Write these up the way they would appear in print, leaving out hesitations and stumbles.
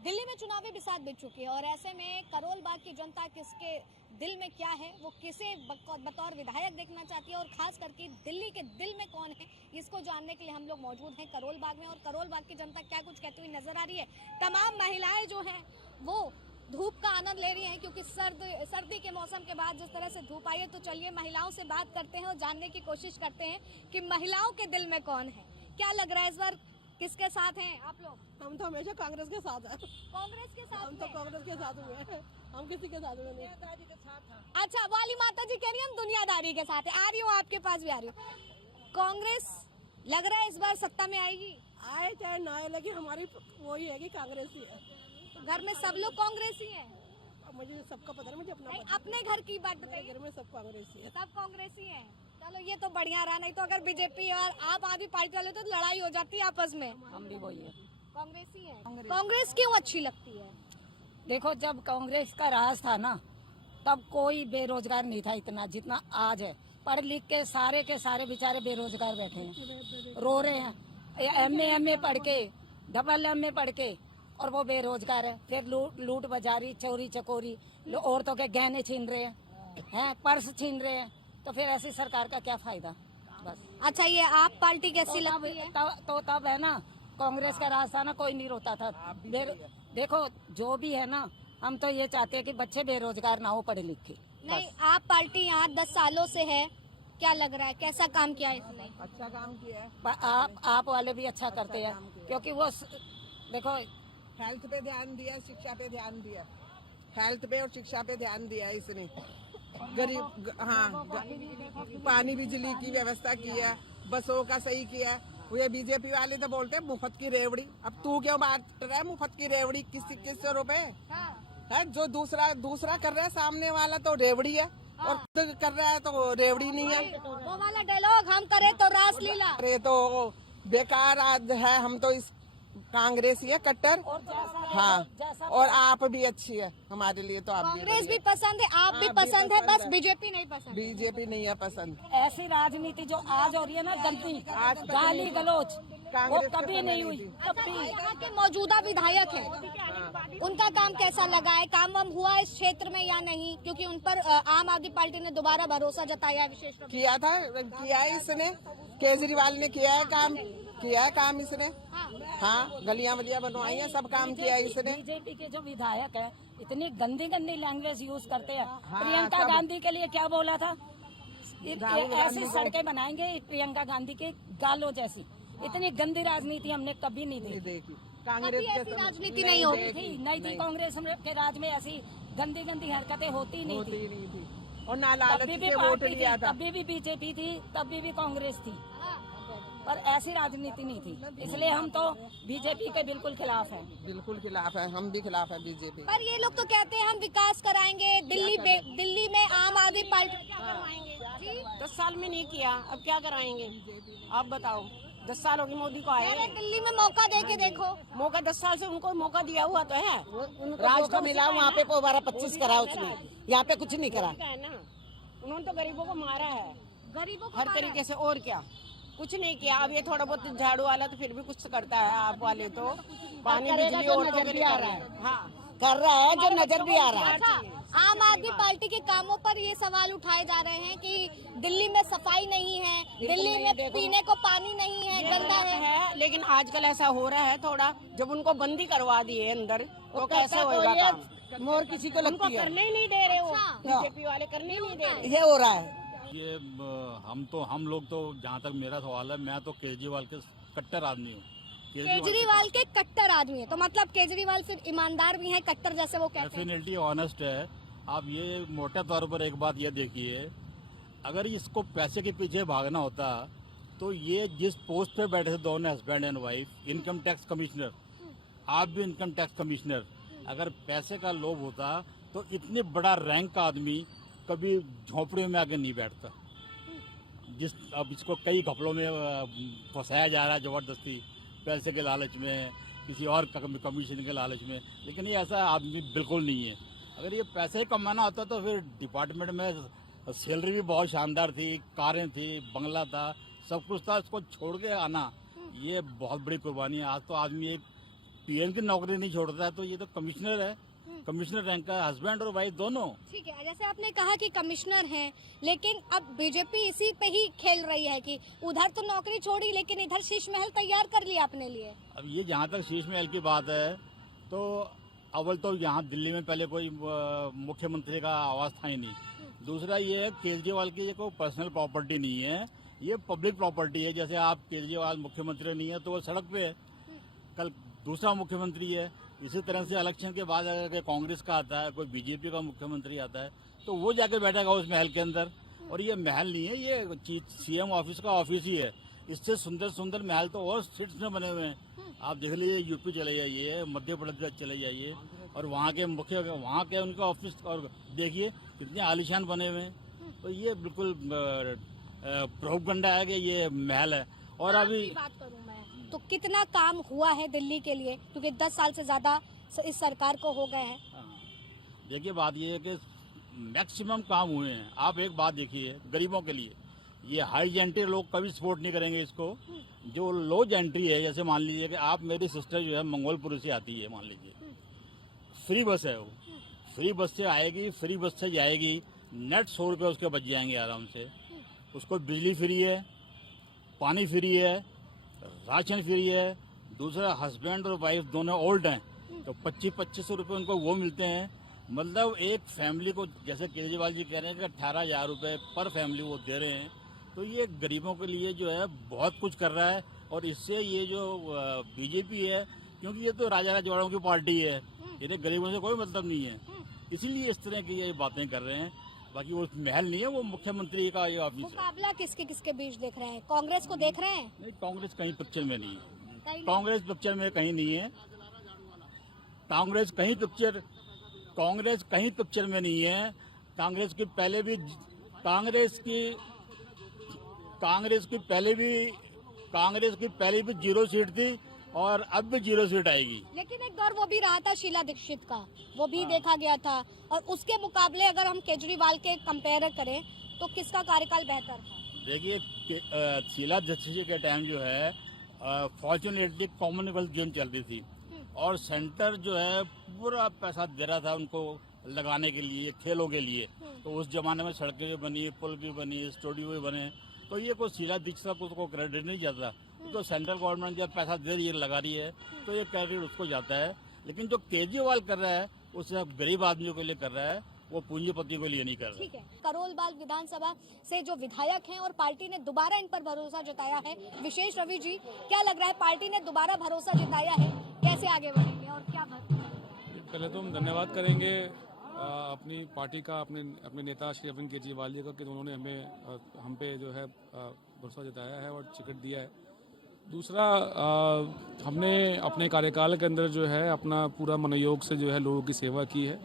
दिल्ली में चुनावी बिसात बिछ चुकी है और ऐसे में करोल बाग की जनता किसके दिल में क्या है, वो किसे बतौर विधायक देखना चाहती है और खास करके दिल्ली के दिल में कौन है, इसको जानने के लिए हम लोग मौजूद हैं करोल बाग में। और करोल बाग की जनता क्या कुछ कहती हुई नजर आ रही है। तमाम महिलाएं जो हैं वो धूप का आनंद ले रही हैं, क्योंकि सर्दी के मौसम के बाद जिस तरह से धूप आई है। तो चलिए महिलाओं से बात करते हैं और जानने की कोशिश करते हैं कि महिलाओं के दिल में कौन है। क्या लग रहा है इस बार किसके साथ हैं आप लोग? हम तो हमेशा कांग्रेस के साथ हैं। कांग्रेस के साथ? हम तो कांग्रेस के साथ हुए हैं, हम किसी के साथ हुए नहीं। अच्छा, वाली माता जी कह रही है हम दुनियादारी के साथ है। आ रही हूँ आपके पास भी आ रही हूँ। कांग्रेस लग रहा है इस बार सत्ता में आएगी? आए चाहे ना आए, लेकिन हमारी वही है कि कांग्रेस ही है। तो घर में सब लोग कांग्रेस ही हैं? मुझे सबका पता है, मुझे अपना नहीं, पता अपने घर की बात बताइए। घर में सब कांग्रेस ही है। सब कांग्रेस ही हैं। चलो ये तो बढ़िया रहा, नहीं तो अगर बीजेपी और आप आदमी पार्टी वाले तो लड़ाई हो जाती है आपस में। हम भी वही है, कांग्रेस ही है। कांग्रेस क्यों अच्छी लगती है? देखो जब कांग्रेस का राज था ना, तब कोई बेरोजगार नहीं था इतना जितना आज है। पढ़ लिख के सारे बेचारे बेरोजगार बैठे हैं, रो रहे हैं। एमए पढ़ के, डबल एमए पढ़ के, और वो बेरोजगार है। फिर लूट बाजारी, चोरी चकोरी, औरतों के गहने छीन रहे हैं, पर्स छीन रहे हैं। तो फिर ऐसी सरकार का क्या फायदा? बस। अच्छा, ये आप पार्टी कैसी लगती है? तो तब है ना, कांग्रेस का राज था ना, कोई नहीं रोता था। देखो जो भी है ना, हम तो ये चाहते हैं कि बच्चे बेरोजगार ना हो, पढ़े लिखे। नहीं, आप पार्टी यहाँ 10 सालों से है, क्या लग रहा है कैसा काम किया है इसने? अच्छा काम किया है। आप वाले भी अच्छा करते हैं, क्योंकि वो देखो हेल्थ पे ध्यान दिया, शिक्षा पे ध्यान दिया, हेल्थ पे और शिक्षा पे ध्यान दिया इसने। गरीब, हाँ, पानी बिजली की व्यवस्था की है, बसों का सही किया। ये बीजेपी वाले तो बोलते हैं मुफ्त की रेवड़ी। अब तू क्यों बात रहा है मुफ्त की रेवड़ी? किस रुपए है? जो दूसरा कर रहा है सामने वाला तो रेवड़ी है, और खुद कर रहा है तो रेवड़ी नहीं है। वो वाला डायलॉग, हम करे तो रासलीला। अरे तो बेकार है। हम तो इस कांग्रेस ही है कट्टर। हाँ, और आप भी अच्छी है हमारे लिए। तो आप कांग्रेस भी पसंद है, आप भी पसंद है, बस बीजेपी नहीं पसंद। बीजेपी नहीं है पसंद। ऐसी राजनीति जो आज हो रही है ना, गलती, गाली गलौज, वो कभी नहीं हुई। कभी यहाँ के मौजूदा विधायक हैं, उनका काम कैसा लगा है? काम वाम हुआ इस क्षेत्र में या नहीं? क्योंकि उन पर आम आदमी पार्टी ने दोबारा भरोसा जताया है, विशेष रूप से। किया है इसने, केजरीवाल ने किया है काम इसने। हाँ, गलियां वलियां बनवाई है, सब काम किया है इसने। बीजेपी के जो विधायक है इतनी गंदी लैंग्वेज यूज करते हैं। प्रियंका गांधी के लिए क्या बोला था? ऐसी सड़कें बनाएंगे प्रियंका गांधी के गालों जैसी। इतनी गंदी राजनीति हमने कभी नहीं देखी। कांग्रेस ऐसी राजनीति नहीं होती थी। कांग्रेस के राज में ऐसी गंदी हरकतें होती नहीं थी। और ना लालच के वोट लिया था। तभी भी बीजेपी थी, तभी भी कांग्रेस थी, पर ऐसी राजनीति नहीं थी। इसलिए हम तो बीजेपी के बिल्कुल खिलाफ हैं। बिल्कुल खिलाफ है, हम भी खिलाफ है बीजेपी। पर ये लोग तो कहते हैं हम विकास कराएंगे, दिल्ली में आम आदमी पार्टी क्या करवाएंगे? जी, 10 साल में नहीं किया, अब क्या कराएंगे? आप बताओ, 10 साल होगी मोदी को आए। दिल्ली में मौका दे के देखो। मौका 10 साल से उनको मौका दिया हुआ तो है। राज को मिला, वहाँ पे 12-25 करा उसने, यहाँ पे कुछ नहीं करा है ना। उन्होंने तो गरीबों को मारा है, गरीबों को हर तरीके से। और क्या, कुछ नहीं किया। अब ये थोड़ा बहुत झाड़ू वाला तो फिर भी कुछ करता है, आप वाले तो पानी बिजली औरतों के लिए कर रहा है। हाँ, कर रहा है, जो नजर भी आ रहा है। अच्छा, आम आदमी पार्टी के कामों पर ये सवाल उठाए जा रहे हैं कि दिल्ली में सफाई नहीं है, दिल्ली में पीने को पानी नहीं है, गंदा है। लेकिन आजकल ऐसा हो रहा है थोड़ा, जब उनको बंदी करवा दी है अंदर, तो कैसे होगा काम? मोर किसी को लगती है, करने ही नहीं दे रहे वो, बीजेपी वाले करने ही नहीं दे रहे। ये हो रहा है। ये हम लोग तो, जहाँ तक मेरा सवाल है, मैं तो केजरीवाल के कट्टर आदमी हूँ। केजरीवाल के कट्टर आदमी है, तो मतलब केजरीवाल फिर ईमानदार भी है, कट्टर जैसे वो कहते हैं। डेफिनेटली ऑनेस्ट है। आप ये मोटे तौर पर एक बात ये देखिए, अगर इसको पैसे के पीछे भागना होता तो ये जिस पोस्ट पे बैठे थे दोनों husband and wife, income tax commissioner, आप भी इनकम टैक्स कमिश्नर, अगर पैसे का लोभ होता तो इतने बड़ा रैंक का आदमी कभी झोपड़ियों में आके नहीं बैठता। अब इसको कई घपलों में फंसाया जा रहा है जबरदस्ती, पैसे के लालच में, किसी और कमीशन के लालच में, लेकिन ये ऐसा आदमी बिल्कुल नहीं है। अगर ये पैसे ही कमाना होता तो फिर डिपार्टमेंट में सैलरी भी बहुत शानदार थी, कारें थी, बंगला था, सब कुछ था। इसको छोड़ के आना ये बहुत बड़ी कुर्बानी है। आज तो आदमी एक पीएम की नौकरी नहीं छोड़ता है तो ये तो कमिश्नर है, कमिश्नर रैंक का हस्बैंड और वाइफ दोनों। ठीक है, जैसे आपने कहा कि कमिश्नर हैं, लेकिन अब बीजेपी इसी पे ही खेल रही है कि उधर तो नौकरी छोड़ी लेकिन इधर शीश महल तैयार कर लिया अपने लिए। अब ये जहाँ तक शीश महल की बात है तो अव्वल तो यहाँ दिल्ली में पहले कोई मुख्यमंत्री का आवास था ही नहीं। दूसरा ये है केजरीवाल की ये कोई पर्सनल प्रॉपर्टी नहीं है, ये पब्लिक प्रॉपर्टी है। जैसे आप केजरीवाल मुख्यमंत्री नहीं है तो वो सड़क पे है, कल दूसरा मुख्यमंत्री है। इसी तरह से इलेक्शन के बाद अगर कांग्रेस का आता है, कोई बीजेपी का मुख्यमंत्री आता है तो वो जाके बैठेगा उस महल के अंदर। और ये महल नहीं है, ये सीएम ऑफिस का ऑफिस ही है। इससे सुंदर सुंदर महल तो और स्टेट्स में बने हुए हैं। आप देख लीजिए, यूपी चले जाइए, मध्य प्रदेश चले जाइए और वहाँ के वहाँ के उनका ऑफिस और देखिए कितने आलीशान बने हुए हैं। तो ये बिल्कुल प्रोपगंडा है कि ये महल है। और अभी बात करूं मैं तो कितना काम हुआ है दिल्ली के लिए, क्योंकि 10 साल से ज्यादा इस सरकार को हो गए हैं। देखिए बात ये है कि मैक्सिमम काम हुए हैं। आप एक बात देखिए, गरीबों के लिए ये हाई जेंट्री लोग कभी सपोर्ट नहीं करेंगे इसको। जो लो जेंट्री है, जैसे मान लीजिए कि आप, मेरी सिस्टर जो है मंगोलपुर से आती है, मान लीजिए फ्री बस है, वो फ्री बस से आएगी, फ्री बस से जाएगी, नेट 100 रुपये उसके बच जाएंगे आराम से। उसको बिजली फ्री है, पानी फ्री है, राशन फ्री है। दूसरा हस्बैंड और वाइफ दोनों ओल्ड हैं तो 2500 रुपये उनको वो मिलते हैं। मतलब एक फैमिली को, जैसे केजरीवाल जी कह रहे हैं कि 18,000 रुपये पर फैमिली वो दे रहे हैं। तो ये गरीबों के लिए जो है बहुत कुछ कर रहा है। और इससे ये जो बीजेपी है, क्योंकि ये तो राजा रजवाड़ों की पार्टी है, इन्हें गरीबों से कोई मतलब नहीं है, इसीलिए इस तरह की ये बातें कर रहे हैं। बाकी वो महल नहीं है, वो मुख्यमंत्री का ये ऑफिस है। मुकाबला किसके किसके बीच देख रहे हैं? कांग्रेस को देख रहे हैं? नहीं, कांग्रेस कहीं पिक्चर में नहीं है, कांग्रेस पिक्चर में कहीं नहीं है, कांग्रेस कहीं पिक्चर में नहीं है। कांग्रेस की पहले भी 0 सीट थी और अब भी 0 सीट आएगी। लेकिन एक दौर वो भी रहा था शीला दीक्षित का, वो भी देखा गया था। और उसके मुकाबले अगर हम केजरीवाल के कंपेयर करें तो किसका कार्यकाल बेहतर था? देखिए, शीला दीक्षित जी के टाइम जो है फॉर्चुनेटली कॉमनवेल्थ गेम चल रही थी और सेंटर जो है पूरा पैसा दे रहा था उनको लगाने के लिए, खेलों के लिए। तो उस जमाने में सड़कें भी बनी, पुल भी बनी, स्टूडियो भी बने। तो ये कोई शीला दीक्षित को उसको क्रेडिट नहीं जाता। तो सेंट्रल गवर्नमेंट जब पैसा दे रही है, लगा रही है, तो ये क्रेडिट उसको जाता है। लेकिन जो केजरीवाल कर रहा है वो सिर्फ गरीब आदमियों के लिए कर रहा है, वो पूंजीपति के लिए नहीं कर रहा। ठीक है, करोल बाग विधानसभा से जो विधायक हैं और पार्टी ने दोबारा इन पर भरोसा जताया है, विशेष रवि जी, क्या लग रहा है? पार्टी ने दोबारा भरोसा जताया है, कैसे आगे बढ़ेंगे और क्या पहले तो हम धन्यवाद करेंगे अपनी पार्टी का, अपने नेता श्री अरविंद केजरीवाल जी का, कि उन्होंने हम पे जो है भरोसा जताया है और टिकट दिया है। दूसरा, हमने अपने कार्यकाल के अंदर जो है अपना पूरा मनोयोग से जो है लोगों की सेवा की है,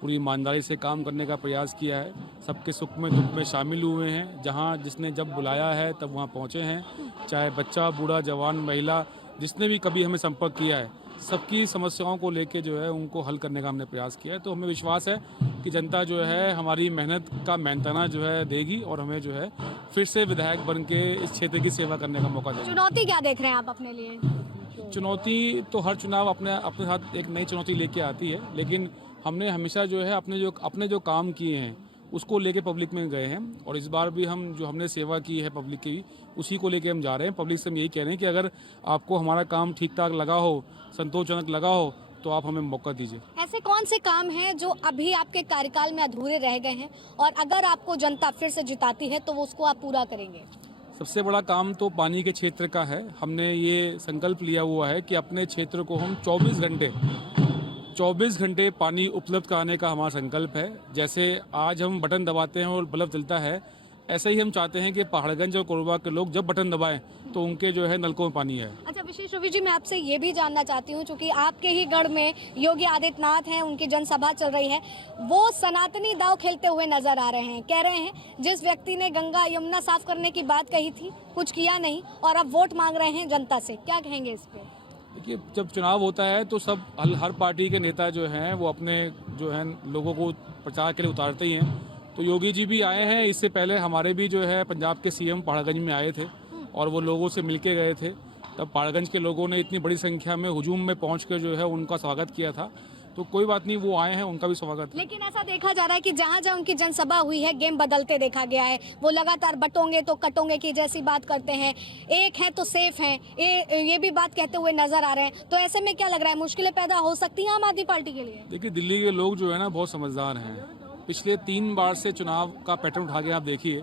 पूरी ईमानदारी से काम करने का प्रयास किया है, सबके सुख में दुख में शामिल हुए हैं। जहां जिसने जब बुलाया है तब वहां पहुंचे हैं, चाहे बच्चा, बूढ़ा, जवान, महिला, जिसने भी कभी हमें संपर्क किया है, सबकी समस्याओं को लेके जो है उनको हल करने का हमने प्रयास किया है। तो हमें विश्वास है कि जनता जो है हमारी मेहनत का मेहनताना जो है देगी और हमें जो है फिर से विधायक बन के इस क्षेत्र की सेवा करने का मौका देगी। चुनौती क्या देख रहे हैं आप अपने लिए? चुनौती तो हर चुनाव अपने साथ एक नई चुनौती लेके आती है, लेकिन हमने हमेशा जो है अपने जो काम किए हैं उसको लेके पब्लिक में गए हैं। और इस बार भी हमने सेवा की है पब्लिक की, उसी को लेके हम जा रहे हैं। पब्लिक से हम यही कह रहे हैं कि अगर आपको हमारा काम ठीक ठाक लगा हो, संतोषजनक लगा हो, तो आप हमें मौका दीजिए। ऐसे कौन से काम हैं जो अभी आपके कार्यकाल में अधूरे रह गए हैं और अगर आपको जनता फिर से जिताती है तो वो उसको आप पूरा करेंगे? सबसे बड़ा काम तो पानी के क्षेत्र का है। हमने ये संकल्प लिया हुआ है कि अपने क्षेत्र को हम 24 घंटे पानी उपलब्ध कराने का हमारा संकल्प है। जैसे आज हम बटन दबाते हैं और बल्ब जलता है, ऐसे ही हम चाहते हैं कि पहाड़गंज और कोरबा के लोग जब बटन दबाएं तो उनके जो है नलकों में पानी है। अच्छा, विशेष रवि जी, मैं आपसे ये भी जानना चाहती हूँ, क्योंकि आपके ही गढ़ में योगी आदित्यनाथ हैं, उनकी जनसभा चल रही है, वो सनातनी दाव खेलते हुए नजर आ रहे हैं। कह रहे हैं जिस व्यक्ति ने गंगा यमुना साफ करने की बात कही थी, कुछ किया नहीं और अब वोट मांग रहे हैं जनता से, क्या कहेंगे इस पे? देखिए, जब चुनाव होता है तो हर पार्टी के नेता जो हैं वो अपने जो है लोगों को प्रचार के लिए उतारते ही हैं। तो योगी जी भी आए हैं, इससे पहले हमारे भी जो है पंजाब के सीएम पहाड़गंज में आए थे और वो लोगों से मिलके गए थे। तब पहाड़गंज के लोगों ने इतनी बड़ी संख्या में हुजूम में पहुँच कर जो है उनका स्वागत किया था। तो कोई बात नहीं, वो आए हैं, उनका भी स्वागत है। लेकिन ऐसा देखा जा रहा है कि जहां जहां उनकी जनसभा हुई है गेम बदलते देखा गया है। वो लगातार बटोंगे तो कटोंगे की जैसी बात करते हैं, एक है तो सेफ हैं, ये भी बात कहते हुए नजर आ रहे हैं। तो ऐसे में क्या लग रहा है, मुश्किलें पैदा हो सकती हैं आम आदमी पार्टी के लिए? देखिए, दिल्ली के लोग जो है ना बहुत समझदार हैं। पिछले 3 बार से चुनाव का पैटर्न उठा के आप देखिए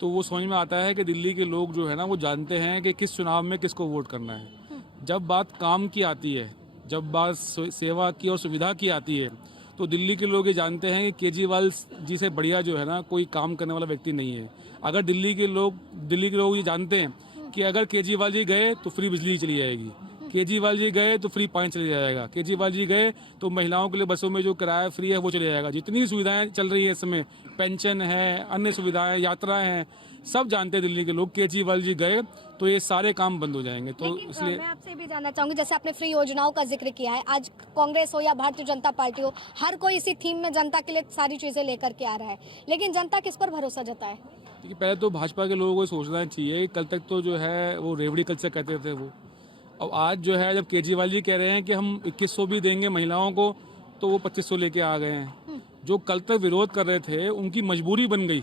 तो वो समझ में आता है कि दिल्ली के लोग जो है ना वो जानते हैं कि किस चुनाव में किसको वोट करना है। जब बात काम की आती है, जब बात सेवा की और सुविधा की आती है, तो दिल्ली के लोग ये जानते हैं कि केजरीवाल जी से बढ़िया जो है ना कोई काम करने वाला व्यक्ति नहीं है। अगर दिल्ली के लोग ये जानते हैं कि अगर केजरीवाल जी गए तो फ्री बिजली चली जाएगी, केजरीवाल जी गए तो फ्री पानी चले जाएगा, केजरीवाल जी गए तो महिलाओं के लिए बसों में जो किराया फ्री है वो चले जाएगा। जितनी सुविधाएं चल रही है इस समय, पेंशन है, अन्य सुविधाएं, यात्राएं हैं, सब जानते हैं दिल्ली के लोग। केजरीवाल जी गए तो ये सारे काम बंद हो जाएंगे। तो इसलिए मैं आपसे भी जानना चाहूंगी, जैसे आपने फ्री योजनाओं का जिक्र किया है, आज कांग्रेस हो या भारतीय जनता पार्टी हो, हर कोई इसी थीम में जनता के लिए सारी चीजें लेकर के आ रहा है, लेकिन जनता किस पर भरोसा जताए? देखिए, पहले तो भाजपा के लोगों को सोचना चाहिए। कल तक तो जो है वो रेवड़ी कल्चर कहते थे वो, अब आज जो है जब केजरीवाल जी कह रहे हैं कि हम 2100 भी देंगे महिलाओं को, तो वो 2500 लेके आ गए हैं। जो कल तक विरोध कर रहे थे उनकी मजबूरी बन गई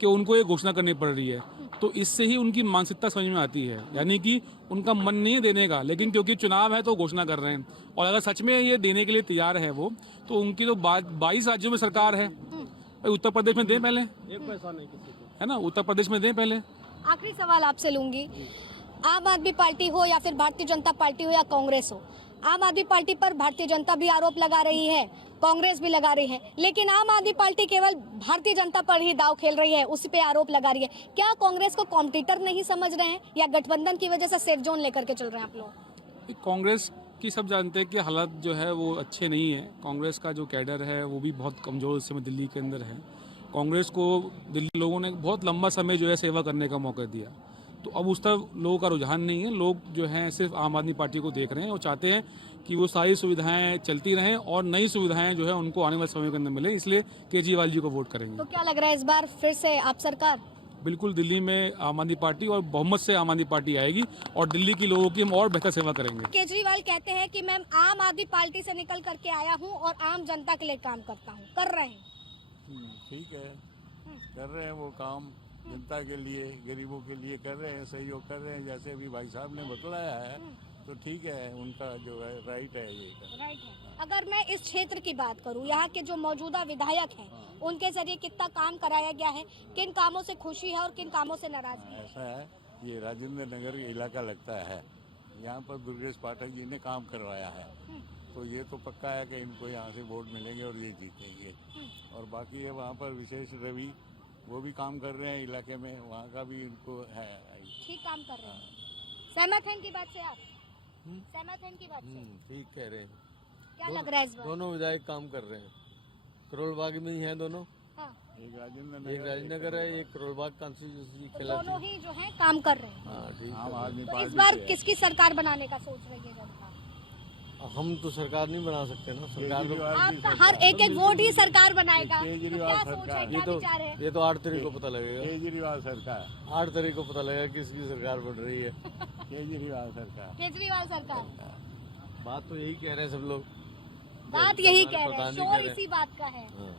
कि उनको ये घोषणा करनी पड़ रही है। तो इससे ही उनकी मानसिकता समझ में आती है, यानी कि उनका मन नहीं है देने का, लेकिन क्योंकि चुनाव है तो घोषणा कर रहे हैं। और अगर सच में ये देने के लिए तैयार है वो, तो उनकी तो 22 राज्यों में सरकार है। उत्तर प्रदेश में दें पहले, एक पैसा नहीं किसी को, है ना, उत्तर प्रदेश में दें पहले। आखिरी सवाल आपसे लूंगी, आम आदमी पार्टी हो या फिर भारतीय जनता पार्टी हो या कांग्रेस हो, आम आदमी पार्टी पर भारतीय जनता भी आरोप लगा रही है, कांग्रेस भी लगा रही है, लेकिन आम आदमी पार्टी केवल भारतीय जनता पर ही दाव खेल रही है, उसी पे आरोप लगा रही है। क्या कांग्रेस को कॉम्पिटिटर नहीं समझ रहे हैं या गठबंधन की वजह से सेफ जोन लेकर के चल रहे हैं आप लोग? कांग्रेस की सब जानते हैं कि हालात जो है वो अच्छे नहीं है। कांग्रेस का जो कैडर है वो भी बहुत कमज़ोर इस समय दिल्ली के अंदर है। कांग्रेस को दिल्ली लोगों ने बहुत लंबा समय जो है सेवा करने का मौका दिया, तो अब उस तरफ लोगों का रुझान नहीं है। लोग जो हैं सिर्फ आम आदमी पार्टी को देख रहे हैं और चाहते हैं कि वो सारी सुविधाएं चलती रहें और नई सुविधाएं जो है उनको आने वाले समय के अंदर मिले, इसलिए केजरीवाल जी को वोट करेंगे। तो क्या लग रहा है इस बार फिर से आप सरकार? बिल्कुल, दिल्ली में आम आदमी पार्टी और बहुमत से आम आदमी पार्टी आएगी और दिल्ली की लोगों की हम और बेहतर सेवा करेंगे। केजरीवाल कहते हैं कि मैं आम आदमी पार्टी से निकल करके आया हूं और आम जनता के लिए काम करता हूं, कर रहे हैं। ठीक है, कर रहे हैं वो काम जनता के लिए, गरीबों के लिए कर रहे हैं, सहयोग कर रहे हैं। जैसे अभी भाई साहब ने बतलाया है तो ठीक है, उनका जो है राइट है ये राइट है। अगर मैं इस क्षेत्र की बात करूं, यहाँ के जो मौजूदा विधायक हैं उनके जरिए कितना काम कराया गया है, किन कामों से खुशी है और किन कामों से नाराजगी है? ऐसा है, ये राजेंद्र नगर इलाका लगता है, यहाँ पर दुर्गेश पाठक जी ने काम करवाया है, तो ये तो पक्का है कि इनको यहाँ से वोट मिलेंगे और ये जीतेंगे। और बाकी है वहाँ पर विशेष रवि, वो भी काम कर रहे हैं इलाके में, वहाँ का भी इनको है, ठीक काम कर रहे हैं। सहमत हैं इनकी बात से आप? सहमत हैं इनकी बात से? ठीक कह रहे हैं। क्या लग रहा है इस बार? दोनों विधायक काम कर रहे हैं, करोल बाग में ही हैं दोनों, हाँ। एक राजेंद्र एक राजनगर है, एक करोल बाग कॉन्स्टिट्यूंसी तो खिलाफ। दोनों ही जो है काम कर रहे हैं। हाँ ठीक आम आदमी तो इस पार्टी बार से है। किसकी सरकार बनाने का सोच रही है जनता? हम तो सरकार नहीं बना सकते ना, सरकार तो केजरीवाल की आपका हर एक वोट ही सरकार बनाएगा, तो केजरीवाल क्या सोच है, सरकार। क्या ये तो विचार है? ये तो 8 तारीख को पता लगेगा, केजरीवाल सरकार, 8 तारीख को पता लगेगा किसकी सरकार बन रही है। केजरीवाल सरकार। केजरीवाल सरकार। बात तो यही कह रहे हैं सब लोग, बात यही हमारे कह रहे हैं, प्रधान जी शोर कह रहे इसी बात का है। हाँ,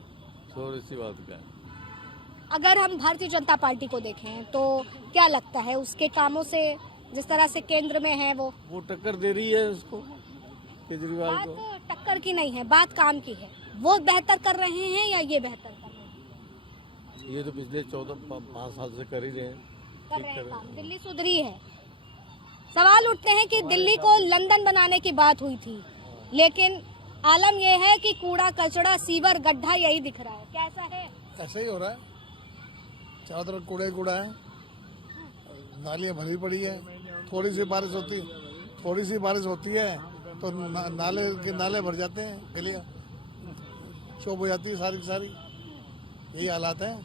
शोर इसी बात का है। अगर हम भारतीय जनता पार्टी को देखें तो क्या लगता है उसके कामों से, जिस तरह से केंद्र में है वो टक्कर दे रही है उसको, केजरीवाल बात को। टक्कर की नहीं है, बात काम की है। वो बेहतर कर रहे हैं या ये बेहतर कर रहे हैं? ये तो पिछले 14-5 साल से कर ही रहे हैं, कर ठीक रहे कर हैं रहे काम, हैं। दिल्ली सुधरी है। सवाल उठते हैं कि दिल्ली को लंदन बनाने की बात हुई थी, लेकिन आलम यह है कि कूड़ा कचड़ा सीवर गड्ढा यही दिख रहा है। कैसा है? ऐसा ही हो रहा है, चारों तरफ कूड़ा ही कूड़ा है, नालियाँ भरी पड़ी है। थोड़ी सी बारिश होती है तो नाले भर जाते हैं, गलियाँ चौप हो जाती है सारी की सारी। यही हालात हैं।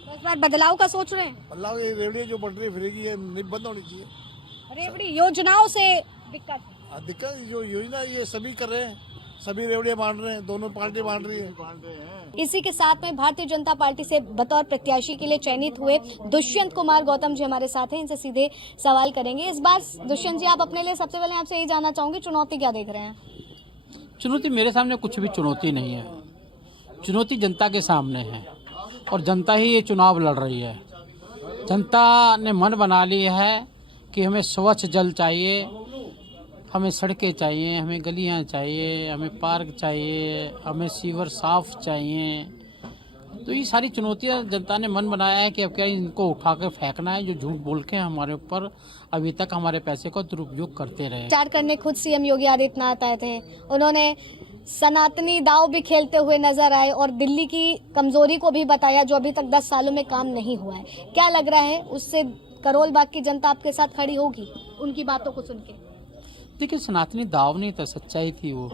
तो इस बार बदलाव का सोच रहे हैं? अल्लाह ये रेवड़ी जो बढ़ रही फिरेगी, ये बंद होनी चाहिए। रेवड़ी योजनाओं से दिक्कत है। दिक्कत जो योजना ये सभी कर रहे हैं, सभी रेवड़ियाँ बांट रहे हैं, दोनों पार्टी बांट रही है। इसी के साथ में भारतीय जनता पार्टी से बतौर प्रत्याशी के लिए चयनित हुए दुष्यंत कुमार गौतम जी हमारे साथ हैं, इनसे सीधे सवाल करेंगे। इस बार दुष्यंत जी, आप अपने लिए सबसे पहले आपसे यही जानना चाहूंगी, चुनौती क्या देख रहे हैं? चुनौती मेरे सामने कुछ भी चुनौती नहीं है। चुनौती जनता के सामने है और जनता ही ये चुनाव लड़ रही है। जनता ने मन बना लिया है कि हमें स्वच्छ जल चाहिए, हमें सड़कें चाहिए, हमें गलियां चाहिए, हमें पार्क चाहिए, हमें सीवर साफ चाहिए। तो ये सारी चुनौतियां जनता ने मन बनाया है कि अब क्या इनको उठा कर फेंकना है, जो झूठ बोल के हमारे ऊपर अभी तक हमारे पैसे का दुरुपयोग करते रहे। प्रचार करने खुद सीएम योगी आदित्यनाथ आए थे, उन्होंने सनातनी दाव भी खेलते हुए नजर आए और दिल्ली की कमजोरी को भी बताया जो अभी तक 10 सालों में काम नहीं हुआ है। क्या लग रहा है, उससे करोल बाग की जनता आपके साथ खड़ी होगी उनकी बातों को सुन के? देखिए, सनातनी दाव नहीं था, सच्चाई थी वो,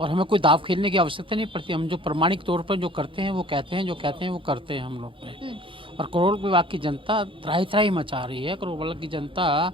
और हमें कोई दाव खेलने की आवश्यकता नहीं पड़ती। हम जो प्रमाणिक तौर पर जो करते हैं वो कहते हैं, जो कहते हैं वो करते हैं हम लोग पे। और करोल बाग की जनता त्राही त्राही मचा रही है। करोल बाग की जनता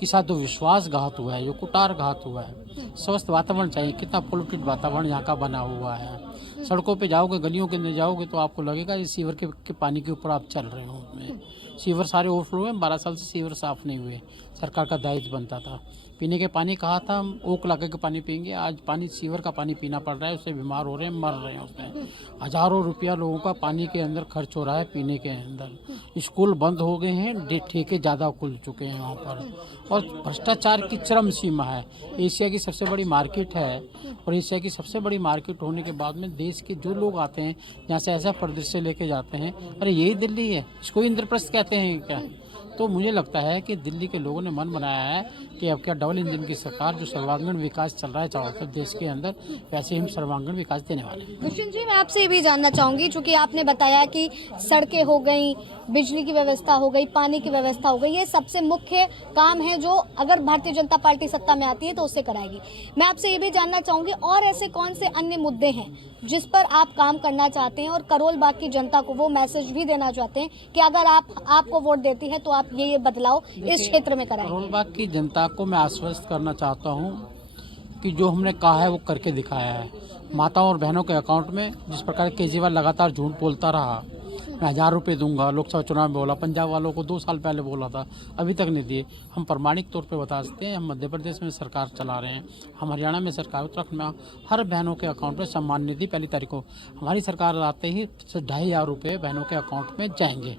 के साथ जो विश्वासघात हुआ है, जो कुटारघात हुआ है, स्वस्थ वातावरण चाहिए। कितना पोल्यूटेड वातावरण यहाँ का बना हुआ है। सड़कों पे जाओगे, गलियों के अंदर जाओगे तो आपको लगेगा ये सीवर के पानी के ऊपर आप चल रहे हो। उसमें सीवर सारे ओवरफ्लो हैं, 12 साल से सीवर साफ नहीं हुए। सरकार का दायित्व बनता था। पीने के पानी कहा था हम ओक लगा के पानी पियेंगे, आज पानी सीवर का पानी पीना पड़ रहा है, उससे बीमार हो रहे हैं, मर रहे हैं। उसमें हजारों रुपया लोगों का पानी के अंदर खर्च हो रहा है पीने के अंदर। स्कूल बंद हो गए हैं, ठेके ज़्यादा खुल चुके हैं वहाँ पर, और भ्रष्टाचार की चरम सीमा है। एशिया की सबसे बड़ी मार्केट है, और एशिया की सबसे बड़ी मार्केट होने के बाद में देश के जो लोग आते हैं यहाँ से ऐसा परिदृश्य लेके जाते हैं, अरे यही दिल्ली है, इसको इंद्रप्रस्थ कहते हैं क्या? तो मुझे लगता है कि दिल्ली के लोगों ने मन बनाया है कि अब क्या डबल इंजन की सरकार, जो सर्वांगीण विकास चल रहा है चारों तरफ देश के अंदर, वैसे हम सर्वांगीण विकास देने वाले हैं। दुष्यंत जी, मैं आपसे ये भी जानना चाहूंगी, चूंकि आपने बताया कि सड़कें हो गई, बिजली की व्यवस्था हो गई, पानी की व्यवस्था हो गई, ये सबसे मुख्य काम है जो अगर भारतीय जनता पार्टी सत्ता में आती है तो उससे कराएगी। मैं आपसे ये भी जानना चाहूंगी, और ऐसे कौन से अन्य मुद्दे हैं जिस पर आप काम करना चाहते हैं और करोल बाग की जनता को वो मैसेज भी देना चाहते हैं कि अगर आपको वोट देती है तो आप ये बदलाव इस क्षेत्र में कराएंगे? करोल बाग की जनता को मैं आश्वस्त करना चाहता हूँ कि जो हमने कहा है वो करके दिखाया है। माताओं और बहनों के अकाउंट में जिस प्रकार केजरीवाल लगातार झूठ बोलता रहा, मैं 1000 रुपये दूंगा, लोकसभा चुनाव में बोला, पंजाब वालों को 2 साल पहले बोला था, अभी तक नहीं दिए। हम प्रमाणिक तौर पे बता सकते हैं, हम मध्य प्रदेश में सरकार चला रहे हैं, हम हरियाणा में सरकार, उत्तराखंड में हर बहनों के अकाउंट में सम्मान निधि पहली तारीख को हमारी सरकार आते ही 2500 रुपये बहनों के अकाउंट में जाएंगे।